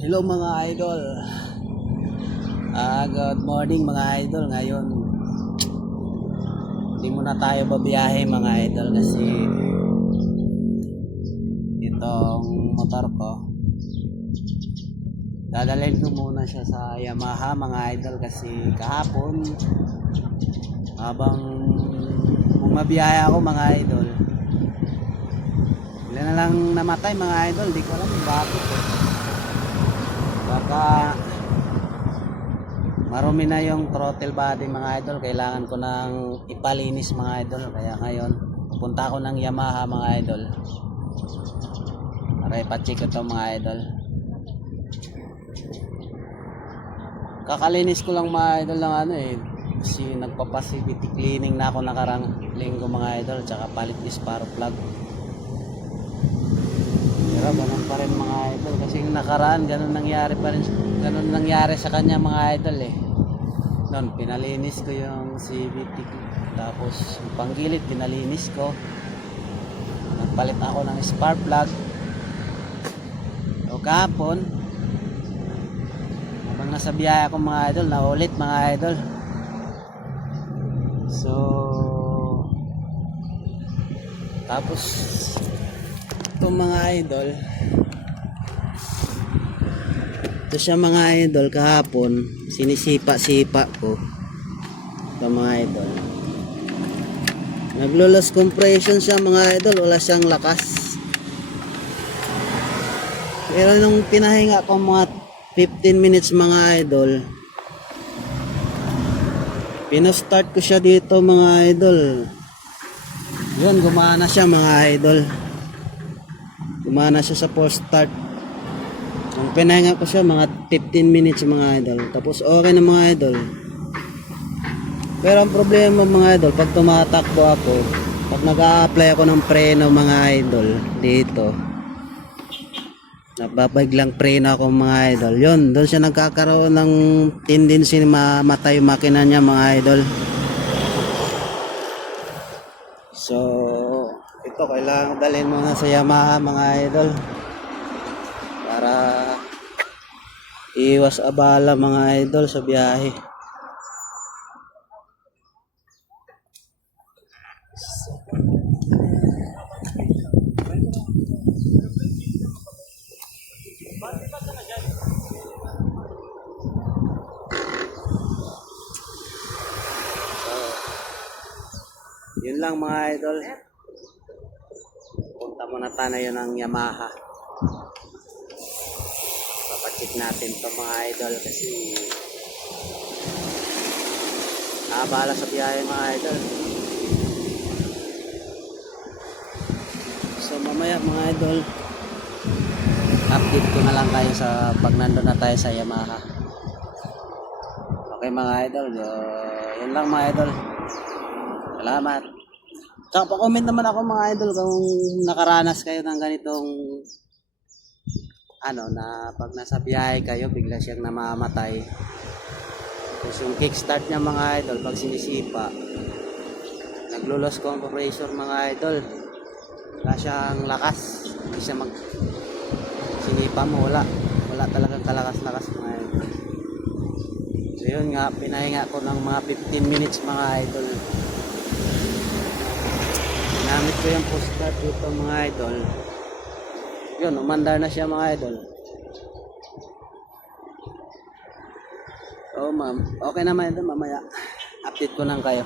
Hello mga idol. Good morning mga idol. Ngayon hindi muna tayo babiyahe mga idol kasi itong motor ko dadalhin ko muna siya sa Yamaha mga idol kasi kahapon habang bumabiyahe ako mga idol, ilan na lang namatay mga idol, di ko alam bakit baka marumi na yung throttle body mga idol, kailangan ko nang ipalinis mga idol. Kaya ngayon pupunta ako ng Yamaha mga idol para ipacheck ito mga idol. Kakalinis ko lang mga idol ng kasi nagpa-facility cleaning na ako nakarang linggo mga idol, tsaka palit spark plug. Pero ganun pa rin mga idol kasi yung nakaraan ganun nangyari pa rin, ganun nangyari sa kanya mga idol noon pinalinis ko yung CVT tapos yung panggilid pinalinis ko, nagpalit ako ng spark plug. O kahapon habang nasa biyahe ako mga idol, naulit mga idol. So tapos itong mga idol, ito siya mga idol, kahapon sinisipa-sipa ko ito mga idol, naglo-loss compression siya mga idol, wala siyang lakas. Pero nung pinahinga ko mga 15 minutes mga idol, pinastart ko siya dito mga idol, yun gumana siya mga idol, gumana siya sa post start. Nung pinahinga ko siya mga 15 minutes mga idol, tapos okay na mga idol. Pero ang problema mga idol, pag tumatakbo ako, pag nag-a-apply ako ng preno mga idol dito, nababiglang preno ako mga idol, yun doon siya nagkakaroon ng tendency na mamatay yung makina niya mga idol. So ito kailangan dalhin muna sa Yamaha mga idol para iwas abala mga idol sa biyahe. Yun lang mga idol, punta muna tayo ng Yamaha, papacheck natin to mga idol kasi abala sa biyahe mga idol. So mamaya mga idol, update ko na lang kayo sa pag nandun na tayo sa Yamaha. Okay mga idol, yun lang mga idol, salamat. Tsaka pa-comment naman ako mga idol kung nakaranas kayo ng ganitong na pag nasa biyahe kayo bigla siyang namamatay. Tapos yung kickstart niya mga idol, pag sinisipa naglo-loss compression mga idol, wala siyang lakas, hindi siya mag sinipa mo, wala talagang kalakas-lakas mga idol. So yun nga, pinahinga ko ng mga 15 minutes mga idol. Ginamit ko yung post start dito mga idol, yun umandar na siya mga idol. Oh ma'am, okay naman ito, mamaya update ko lang kayo.